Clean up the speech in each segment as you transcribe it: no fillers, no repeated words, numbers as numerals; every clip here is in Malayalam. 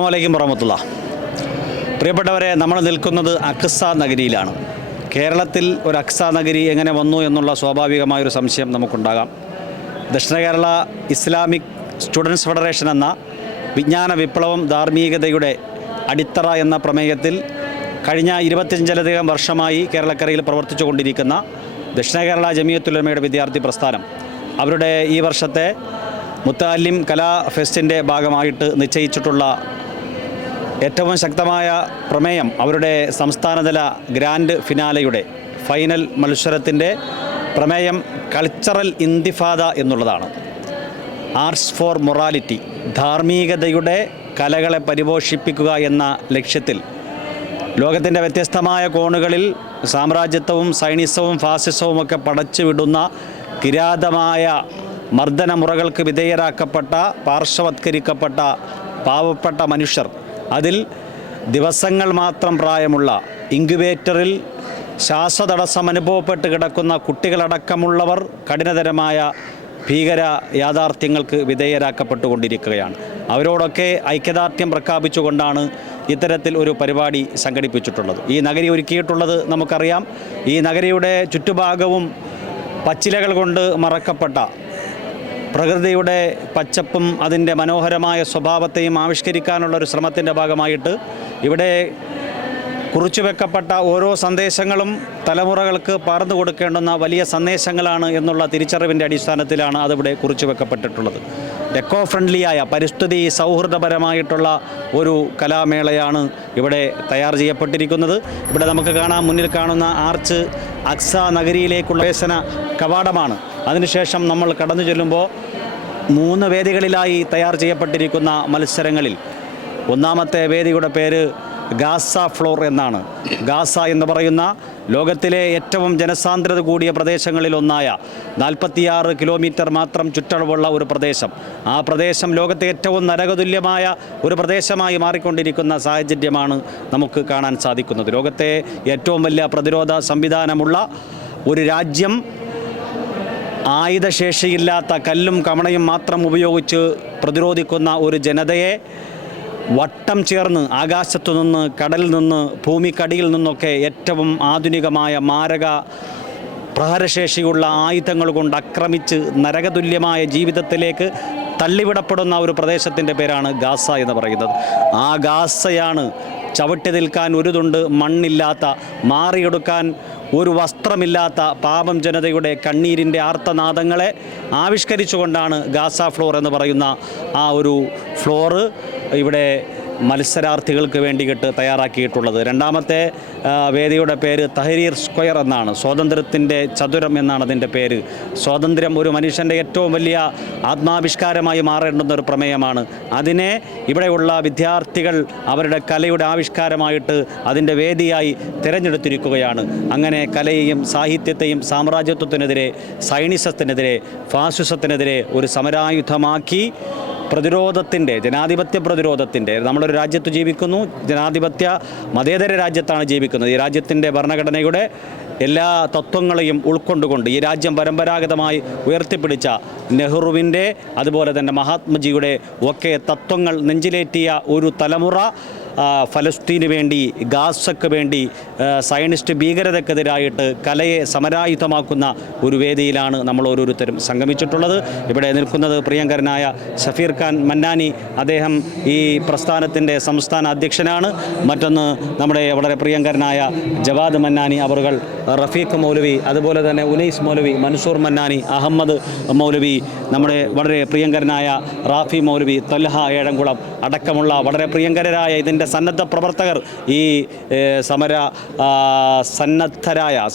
അസ്സലാമു അലൈക്കും വറഹ്മത്തുള്ളാ. പ്രിയപ്പെട്ടവരെ, നമ്മൾ നിൽക്കുന്നത് അഖ്സ നഗരിയിലാണ്. കേരളത്തിൽ ഒരു അഖ്സ നഗരി എങ്ങനെ വന്നു എന്നുള്ള സ്വാഭാവികമായൊരു സംശയം നമുക്കുണ്ടാകാം. ദക്ഷിണ കേരള ഇസ്ലാമിക് സ്റ്റുഡൻസ് ഫെഡറേഷൻ എന്ന വിജ്ഞാന വിപ്ലവം ധാർമ്മികതയുടെ അടിത്തറ എന്ന പ്രമേയത്തിൽ കഴിഞ്ഞ 25ലധികം വർഷമായി കേരളക്കരയിൽ പ്രവർത്തിച്ചു കൊണ്ടിരിക്കുന്ന ദക്ഷിണ കേരള ജമിയത്തുൽ ഉലമയുടെ വിദ്യാർത്ഥി പ്രസ്ഥാനം അവരുടെ ഈ വർഷത്തെ മുത്തഅല്ലിം കലാ ഫെസ്റ്റിൻ്റെ ഭാഗമായിട്ട് നിശ്ചയിച്ചിട്ടുള്ള ഏറ്റവും ശക്തമായ പ്രമേയം അവരുടെ സംസ്ഥാനതല ഗ്രാൻഡ് ഫിനാലയുടെ ഫൈനൽ മത്സരത്തിൻ്റെ പ്രമേയം കൾച്ചറൽ ഇന്തിഫാദ എന്നുള്ളതാണ്. ആർട്സ് ഫോർ മൊറാലിറ്റി, ധാർമ്മികതയുടെ കലകളെ പരിപോഷിപ്പിക്കുക എന്ന ലക്ഷ്യത്തിൽ ലോകത്തിൻ്റെ വ്യത്യസ്തമായ കോണുകളിൽ സാമ്രാജ്യത്വവും സൈനിസവും ഫാസിസവും ഒക്കെ പടച്ചു വിടുന്ന കിരാതമായ മർദ്ദനമുറകൾക്ക് വിധേയരാക്കപ്പെട്ട പാർശ്വവത്കരിക്കപ്പെട്ട പാവപ്പെട്ട മനുഷ്യർ, അതിൽ ദിവസങ്ങൾ മാത്രം പ്രായമുള്ള ഇൻക്യുബേറ്ററിൽ ശ്വാസതടസ്സം അനുഭവപ്പെട്ട് കിടക്കുന്ന കുട്ടികളടക്കമുള്ളവർ കഠിനതരമായ ഭീകര യാഥാർത്ഥ്യങ്ങൾക്ക് വിധേയരാക്കപ്പെട്ടുകൊണ്ടിരിക്കുകയാണ്. അവരോടൊക്കെ ഐക്യദാർഢ്യം പ്രഖ്യാപിച്ചുകൊണ്ടാണ് ഇത്തരത്തിൽ ഒരു പരിപാടി സംഘടിപ്പിച്ചിട്ടുള്ളത്. ഈ നഗരി ഒരുക്കിയിട്ടുള്ളത് നമുക്കറിയാം. ഈ നഗരിയുടെ ചുറ്റുഭാഗവും പച്ചിലകൾ കൊണ്ട് മറക്കപ്പെട്ട പ്രകൃതിയുടെ പച്ചപ്പും അതിൻ്റെ മനോഹരമായ സ്വഭാവത്തെയും ആവിഷ്കരിക്കാനുള്ളൊരു ശ്രമത്തിൻ്റെ ഭാഗമായിട്ട് ഇവിടെ കുറിച്ചു വെക്കപ്പെട്ട ഓരോ സന്ദേശങ്ങളും തലമുറകൾക്ക് പകർന്നു കൊടുക്കേണ്ടുന്ന വലിയ സന്ദേശങ്ങളാണ് എന്നുള്ള തിരിച്ചറിവിൻ്റെ അടിസ്ഥാനത്തിലാണ് അതിവിടെ കുറിച്ചു വെക്കപ്പെട്ടിട്ടുള്ളത്. എക്കോ ഫ്രണ്ട്ലിയായ, പരിസ്ഥിതി സൗഹൃദപരമായിട്ടുള്ള ഒരു കലാമേളയാണ് ഇവിടെ തയ്യാർ ചെയ്യപ്പെട്ടിരിക്കുന്നത്. ഇവിടെ നമുക്ക് കാണാം, മുന്നിൽ കാണുന്ന ആർച്ച് അഖ്സ നഗരിയിലേക്കുള്ള പ്രവേശന കവാടമാണ്. അതിനുശേഷം നമ്മൾ കടന്നു ചെല്ലുമ്പോൾ 3 വേദികളിലായി തയ്യാർ ചെയ്യപ്പെട്ടിരിക്കുന്ന മത്സരങ്ങളിൽ ഒന്നാമത്തെ വേദിയുടെ പേര് ഗാസ ഫ്ലോർ എന്നാണ്. ഗാസ എന്ന് പറയുന്ന ലോകത്തിലെ ഏറ്റവും ജനസാന്ദ്രത കൂടിയ പ്രദേശങ്ങളിലൊന്നായ 46 കിലോമീറ്റർ മാത്രം ചുറ്റളവുള്ള ഒരു പ്രദേശം. ആ പ്രദേശം ലോകത്തെ ഏറ്റവും നരകതുല്യമായ ഒരു പ്രദേശമായി മാറിക്കൊണ്ടിരിക്കുന്ന സാഹചര്യമാണ് നമുക്ക് കാണാൻ സാധിക്കുന്നത്. ലോകത്തെ ഏറ്റവും വലിയ പ്രതിരോധ സംവിധാനമുള്ള ഒരു രാജ്യം ആയുധശേഷിയില്ലാത്ത കല്ലും കമണയും മാത്രം ഉപയോഗിച്ച് പ്രതിരോധിക്കുന്ന ഒരു ജനതയെ വട്ടം ചേർന്ന് ആകാശത്തു നിന്ന്, കടലിൽ നിന്ന്, ഭൂമിക്കടിയിൽ നിന്നൊക്കെ ഏറ്റവും ആധുനികമായ മാരക പ്രഹരശേഷിയുള്ള ആയുധങ്ങൾ കൊണ്ട് ആക്രമിച്ച് നരകതുല്യമായ ജീവിതത്തിലേക്ക് തള്ളിവിടപ്പെടുന്ന ഒരു പ്രദേശത്തിൻ്റെ പേരാണ് ഗാസ എന്ന് പറയുന്നത്. ആ ഗാസയാണ് ചവിട്ടി നിൽക്കാൻ ഒരു തുണ്ട് മണ്ണില്ലാത്ത, മാറിയെടുക്കാൻ ഒരു വസ്ത്രമില്ലാത്ത പാപം ജനതയുടെ കണ്ണീരിൻ്റെ ആർത്തനാദങ്ങളെ ആവിഷ്കരിച്ചുകൊണ്ടാണ് ഗാസ ഫ്ലോർ എന്ന് പറയുന്ന ആ ഒരു ഫ്ലോറ് ഇവിടെ മത്സരാർത്ഥികൾക്ക് വേണ്ടിയിട്ട് തയ്യാറാക്കിയിട്ടുള്ളത്. രണ്ടാമത്തെ വേദിയുടെ പേര് തഹരീർ സ്ക്വയർ എന്നാണ്. സ്വാതന്ത്ര്യത്തിൻ്റെ ചതുരം എന്നാണ് അതിൻ്റെ പേര്. സ്വാതന്ത്ര്യം ഒരു മനുഷ്യൻ്റെ ഏറ്റവും വലിയ ആത്മാവിഷ്കാരമായി മാറേണ്ടുന്ന ഒരു പ്രമേയമാണ്. അതിനെ ഇവിടെയുള്ള വിദ്യാർത്ഥികൾ അവരുടെ കലയുടെ ആവിഷ്കാരമായിട്ട് അതിൻ്റെ വേദിയായി തിരഞ്ഞെടുത്തിരിക്കുകയാണ്. അങ്ങനെ കലയെയും സാഹിത്യത്തെയും സാമ്രാജ്യത്വത്തിനെതിരെ, സൈനിസത്തിനെതിരെ, ഫാസിസത്തിനെതിരെ ഒരു സമരായുധമാക്കി പ്രതിരോധത്തിൻ്റെ, ജനാധിപത്യ പ്രതിരോധത്തിൻ്റെ, നമ്മളൊരു രാജ്യത്ത് ജീവിക്കുന്നു, ജനാധിപത്യ മതേതര രാജ്യത്താണ് ജീവിക്കുന്നത്. ഈ രാജ്യത്തിൻ്റെ ഭരണഘടനയുടെ എല്ലാ തത്വങ്ങളെയും ഉൾക്കൊണ്ടുകൊണ്ട് ഈ രാജ്യം പരമ്പരാഗതമായി ഉയർത്തിപ്പിടിച്ച നെഹ്റുവിൻ്റെ, അതുപോലെ തന്നെ മഹാത്മജിയുടെ ഒക്കെ തത്വങ്ങൾ നെഞ്ചിലേറ്റിയ ഒരു തലമുറ ഫലസ്തീന് വേണ്ടി, ഗാസയ്ക്ക് വേണ്ടി, സയനിസ്റ്റ് ഭീകരതയ്ക്കെതിരായിട്ട് കലയെ സമരായുധമാക്കുന്ന ഒരു വേദിയിലാണ് നമ്മൾ ഓരോരുത്തരും സംഗമിച്ചിട്ടുള്ളത്. ഇവിടെ നിൽക്കുന്നത് പ്രിയങ്കരനായ ഷഫീർ ഖാൻ മന്നാനി. അദ്ദേഹം ഈ പ്രസ്ഥാനത്തിൻ്റെ സംസ്ഥാന അധ്യക്ഷനാണ്. മറ്റൊന്ന് നമ്മുടെ വളരെ പ്രിയങ്കരനായ ജവാദ് മന്നാനി അവറുകൾ, റഫീഖ് മൗലവി, അതുപോലെ തന്നെ ഉനൈസ് മൗലവി, മൻസൂർ മന്നാനി, അഹമ്മദ് മൗലവി, നമ്മുടെ വളരെ പ്രിയങ്കരനായ റാഫി മൗലവി, തൊൽഹ ഏഴംകുളം അടക്കമുള്ള വളരെ പ്രിയങ്കരായ ഇതിൻ്റെ സന്നദ്ധ പ്രവർത്തകർ. ഈ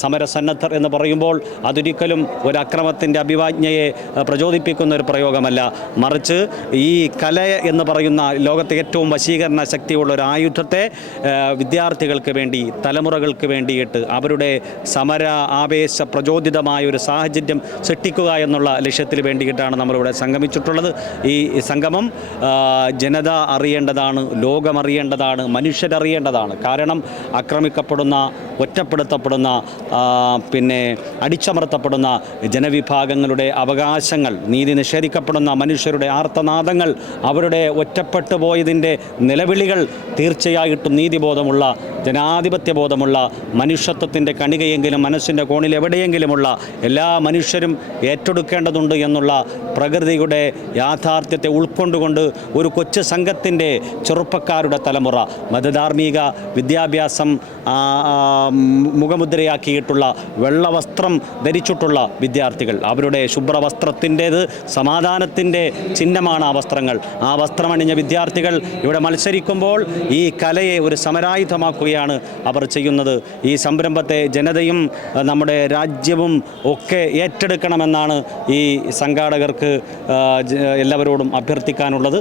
സമരസന്നദ്ധർ എന്ന് പറയുമ്പോൾ അതൊരിക്കലും ഒരു അക്രമത്തിൻ്റെ അഭിവാജ്ഞയെ പ്രചോദിപ്പിക്കുന്ന ഒരു പ്രയോഗമല്ല, മറിച്ച് ഈ കല എന്ന് പറയുന്ന ലോകത്തെ ഏറ്റവും വശീകരണ ശക്തിയുള്ള ഒരു ആയുധത്തെ വിദ്യാർത്ഥികൾക്ക് വേണ്ടി, തലമുറകൾക്ക് വേണ്ടിയിട്ട് അവരുടെ സമര ആവേശ പ്രചോദിതമായ ഒരു സാഹചര്യം സൃഷ്ടിക്കുക എന്നുള്ള ലക്ഷ്യത്തിന് വേണ്ടിയിട്ടാണ് നമ്മളിവിടെ സംഗമിച്ചിട്ടുള്ളത്. ഈ സംഗമം ജനത അറിയേണ്ടതാണ്, ലോകമറിയേണ്ടതാണ്. അറിയേണ്ടതാണ്, മനുഷ്യരറിയേണ്ടതാണ്. കാരണം ആക്രമിക്കപ്പെടുന്ന, ഒറ്റപ്പെടുത്തപ്പെടുന്ന, പിന്നെ അടിച്ചമർത്തപ്പെടുന്ന ജനവിഭാഗങ്ങളുടെ അവകാശങ്ങൾ, നീതി നിഷേധിക്കപ്പെടുന്ന മനുഷ്യരുടെ ആർത്തനാദങ്ങൾ, അവരുടെ ഒറ്റപ്പെട്ടു പോയതിൻ്റെ നിലവിളികൾ തീർച്ചയായിട്ടും നീതിബോധമുള്ള, ജനാധിപത്യ ബോധമുള്ള, മനുഷ്യത്വത്തിൻ്റെ കണികയെങ്കിലും മനസ്സിൻ്റെ കോണിൽ എവിടെയെങ്കിലുമുള്ള എല്ലാ മനുഷ്യരും ഏറ്റെടുക്കേണ്ടതുണ്ട് എന്നുള്ള പ്രകൃതിയുടെ യാഥാർത്ഥ്യത്തെ ഉൾക്കൊണ്ടുകൊണ്ട് ഒരു കൊച്ചു സംഘത്തിൻ്റെ ചെറുപ്പക്കാരുടെ തലമുറ, മതധാർമ്മിക വിദ്യാഭ്യാസം മുഖമുദ്രയാക്കിയിട്ടുള്ള വെള്ളവസ്ത്രം ധരിച്ചിട്ടുള്ള വിദ്യാർത്ഥികൾ, അവരുടെ ശുഭ്രവസ്ത്രത്തിൻ്റേത് സമാധാനത്തിൻ്റെ ചിഹ്നമാണ് ആ വസ്ത്രങ്ങൾ. ആ വസ്ത്രമണിഞ്ഞ വിദ്യാർത്ഥികൾ ഇവിടെ മത്സരിക്കുമ്പോൾ ഈ കലയെ ഒരു സമരായുധമാക്കുകയാണ് അവർ ചെയ്യുന്നത്. ഈ സംരംഭത്തെ ജനതയും നമ്മുടെ രാജ്യവും ഒക്കെ ഏറ്റെടുക്കണമെന്നാണ് ഈ സംഘാടകർക്ക് എല്ലാവരോടും അഭ്യർത്ഥിക്കാനുള്ളത്.